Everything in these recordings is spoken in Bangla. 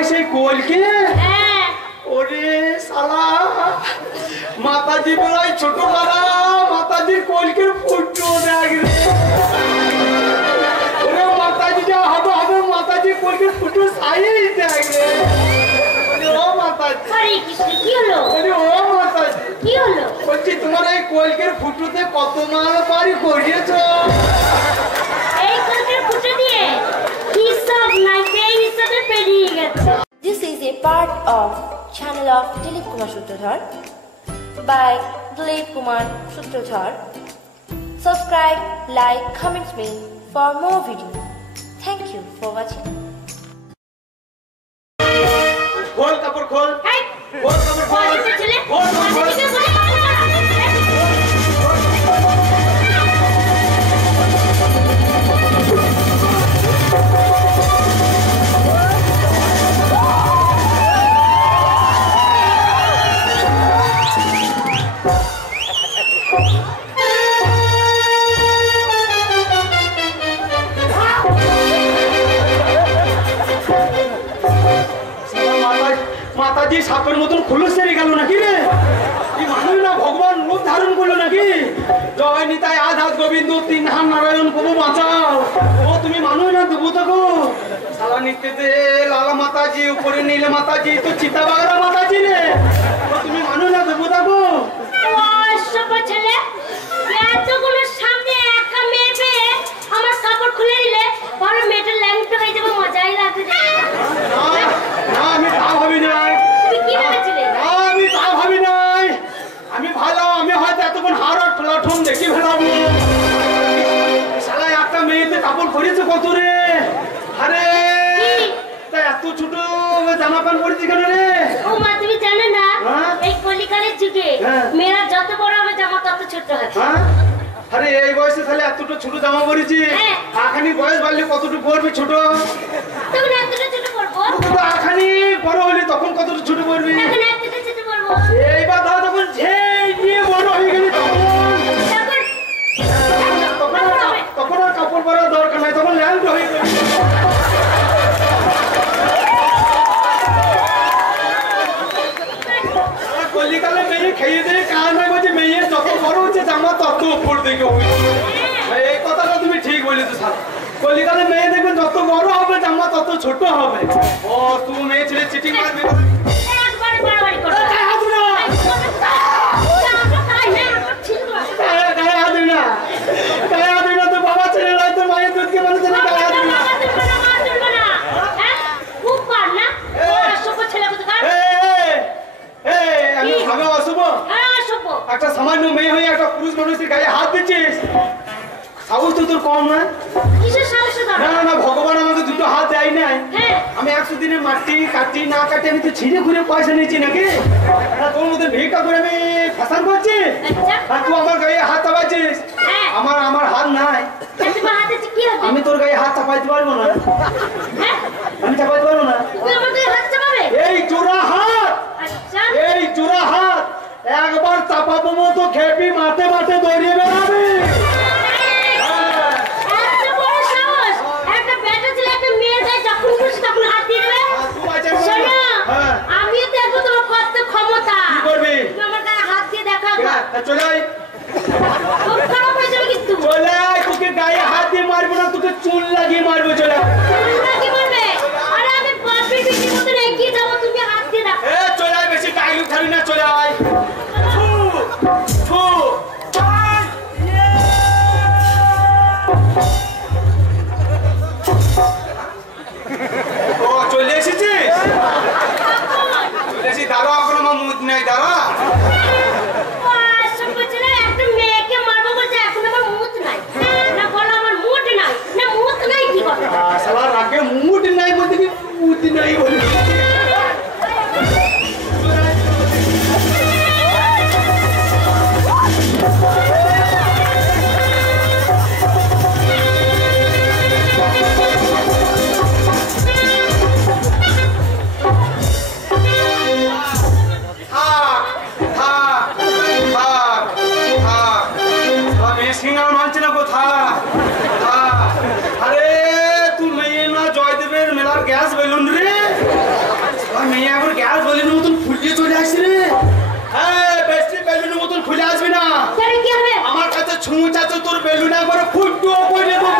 ভাই সেই কোলকে? হ্যাঁ। ওরে সালা মাতাজি বেলায় ছোট পাড়া মাতাজির কোলকের ফুটো দেখ ওরে মাতাজি যা হবে হবে মাতাজি কোলকের ফুটো সাইজ দেখ রে। ওরে ও মাতাজি। কি হলো? ও মাতাজি। কি হলো? বলছি তোমার এই কোলকের ফুটোতে কত মাল পারি করিয়েছো এই কলকের ফুটো দিয়ে হিসাব নাই সেই হিসাবে গেছে This is a part of channel of Dilip Kumar Sutradhar by Dilip Kumar Sutradhar. Subscribe, like, comment me for more videos. Thank you for watching. খোল কাপড় খোল খোল কাপড় খোল খোল গোবিন্দ, তিন হাম নারায়ণ, প্রভু বাঁচাও। ও, তুমি মানুষ না দেবো গো। সালা নিত্যতে লালা মাতাজি, উপরে নীল মাতাজি, তো চিতা বাগরা মাতাজি রে। ও, তুমি মানুষ না দেবো এতগুলো সামনে একা মেয়ে পেয়ে আমার কাপড় খুলে দিলে, বড় মেয়েটা ল্যাংটা হয়ে যাবে, মজাই লাগবে কাপড় কত রে আরে তা এত ছোট জামা প্যান্ট পরেছি কেন রে? ও মা তুমি জানো না? হ্যাঁ? এই কলিকালের যুগে হ্যাঁ। মেয়েরা যত বড় হবে জামা তত ছোট হয় হ্যাঁ? আরে এই বয়সে তাহলে এতটা ছোট জামা পরেছি। আখানি বয়স বাড়লে কতটুকু পরবি ছোট? তখন এতটা ছোট করব আখানি বড় হলে তখন কতটুকু ছোট পরবি এখন এতটা ছোট করব এইবার ধর কাপড় পরার দরকার নাই, তখন ল্যান্ড হয়ে কলিকালে মেয়ে খেয়ে দিয়ে কাজ নাই বলছে মেয়ের যত বড় হচ্ছে জামা তত উপর দিকে এই কথাটা তুমি ঠিক বলেছ স্যার কলিকালে মেয়ে দেখবে যত বড় হবে, জামা তত ছোট হবে। ও, তুমি মেয়ে ছেলে চিঠি মারবে সাহস তো তোর কম না না না ভগবান আমাকে দুটো হাত দেয় নাই। হ্যাঁ। আমি একশো দিনের মাটি কাটি না কাটি আমি তো ছিঁড়ে ঘুরে পয়সা নিয়েছি নাকি? না তোর মধ্যে ভিড়টা করে আমি ফ্যাশন করছি? আচ্ছা। আর তুই আমার গায়ে হাত চাপাচ্ছিস? হ্যাঁ। আমার আমার হাত নাই। আমি তোর গায়ে হাত চাপাইতে পারব না। হ্যাঁ। আমি চাপাইতে চলে আয় চলে আয় তোকে গায়ে হাত দিয়ে মারবো না তোকে চুল লাগিয়ে মারবো চলে আয়। মানছি না কোথায়? আরে তুই মেয়ে না জয়দেবের মেলার গ্যাস বেলুন রে? মেয়ে আবার গ্যাস বেলুনের মতন ফুলিয়ে চলে আসছি রে। হ্যাঁ বেলুনের মতন ফুলে আসবি না। তাহলে কি হবে? আমার কাছে ছুঁচ আছে তোর বেলুন করে ফুটো করে দেবো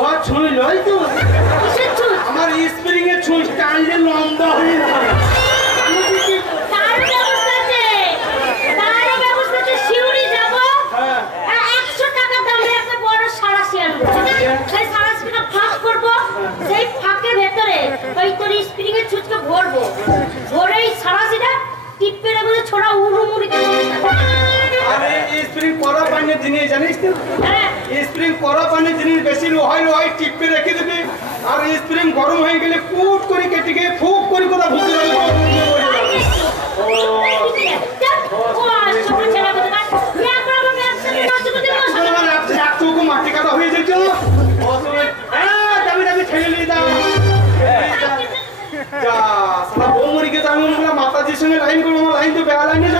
আমার ছুঁই নয় তো। আমার স্প্রিং এর ছুঁচ টানলে লম্বা হয়ে যায়। স্প্রিং করা পানির জিনিস বেশি লোহাই লোহাই টিপে রেখে দেবে আর স্প্রিং গরম হয়ে গেলে কুট করে কেটে গিয়ে ফুক করে কোথা ভুতে যাবে মাটি কাটা হয়ে যেত হ্যাঁ দাবি দাবি ঠেলে নিয়ে দাও যা সারা বউ মরিকে যাব মাতাজির সঙ্গে লাইন করব আমার লাইন তো বেয়া লাইনে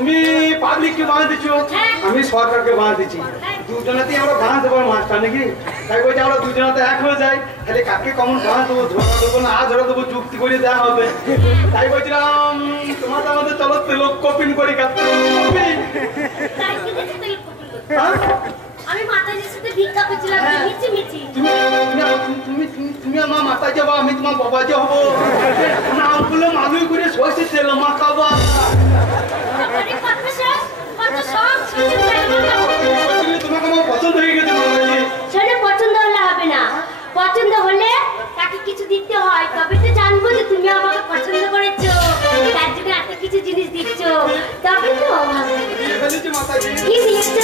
তুমি পাবলিককে বাঁধ দিচ্ছ হ্যাঁ। আমি সরকারকে বাঁধ দিচ্ছি দুজনেতেই আমরা বাঁধ দেবো মাস্টার নাকি? তাই বলছি আমরা দুজনেতে এক হয়ে যাই। তাহলে কাকে কমন বাঁধ দেবো ধরা দেবো না আ ধরে দেবো যুক্তি করে দেওয়া হবে। তাই বলছিলাম তোমার তো আমাদের চলো তেলক কপিন করি কাটতে। হ্যাঁ? আমি মাতাজির সাথে ভিক্ষা করছিলাম মিচি তুমি তুমি- তুমি আমার মাতা যাব আমি তোমার বাবা যে হব। নাম বলে মানুষ করে সরষে তেল মাখাবো। আরে আমার পছন্দ হলে হবে না। পছন্দ হলে তাকে কিছু দিতে হয়। তবে তো জানব যে তুমি আমাকে পছন্দ করেছ। তার জন্য এত কিছু জিনিস দিচ্ছ। তবে তো কি দিয়েছ?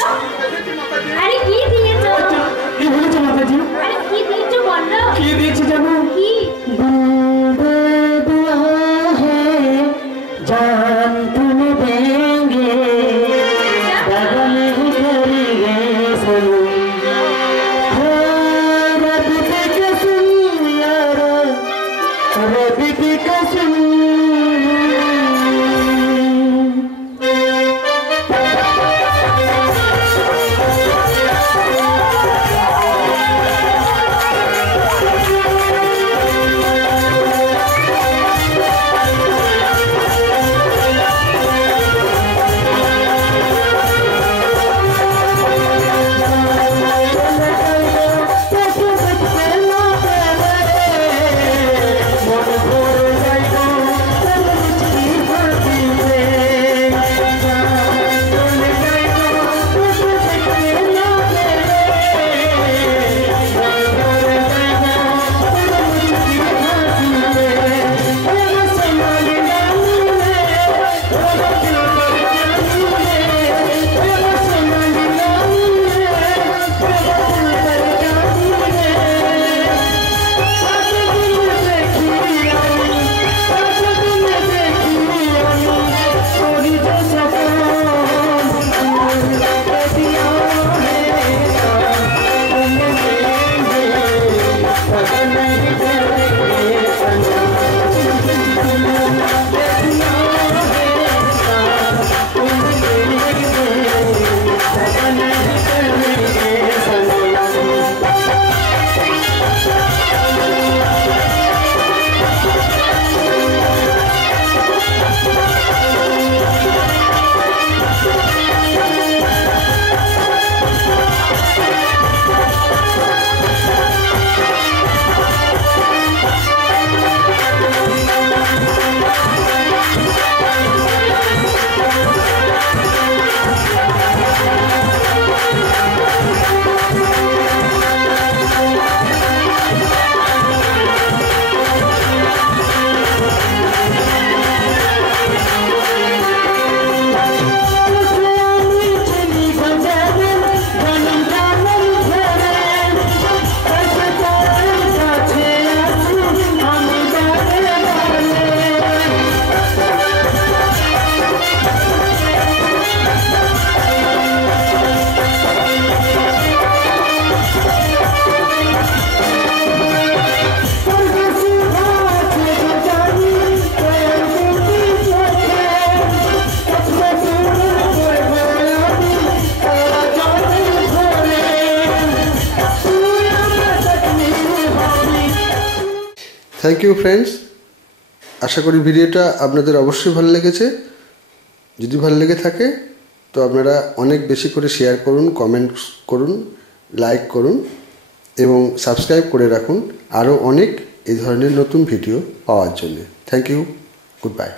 থ্যাংক ইউ ফ্রেন্ডস আশা করি ভিডিওটা আপনাদের অবশ্যই ভালো লেগেছে। যদি ভালো লেগে থাকে, তো আপনারা অনেক বেশি করে শেয়ার করুন কমেন্ট করুন লাইক করুন, এবং সাবস্ক্রাইব করে রাখুন। আরও অনেক এই ধরনের নতুন ভিডিও পাওয়ার জন্য। Thank you good bye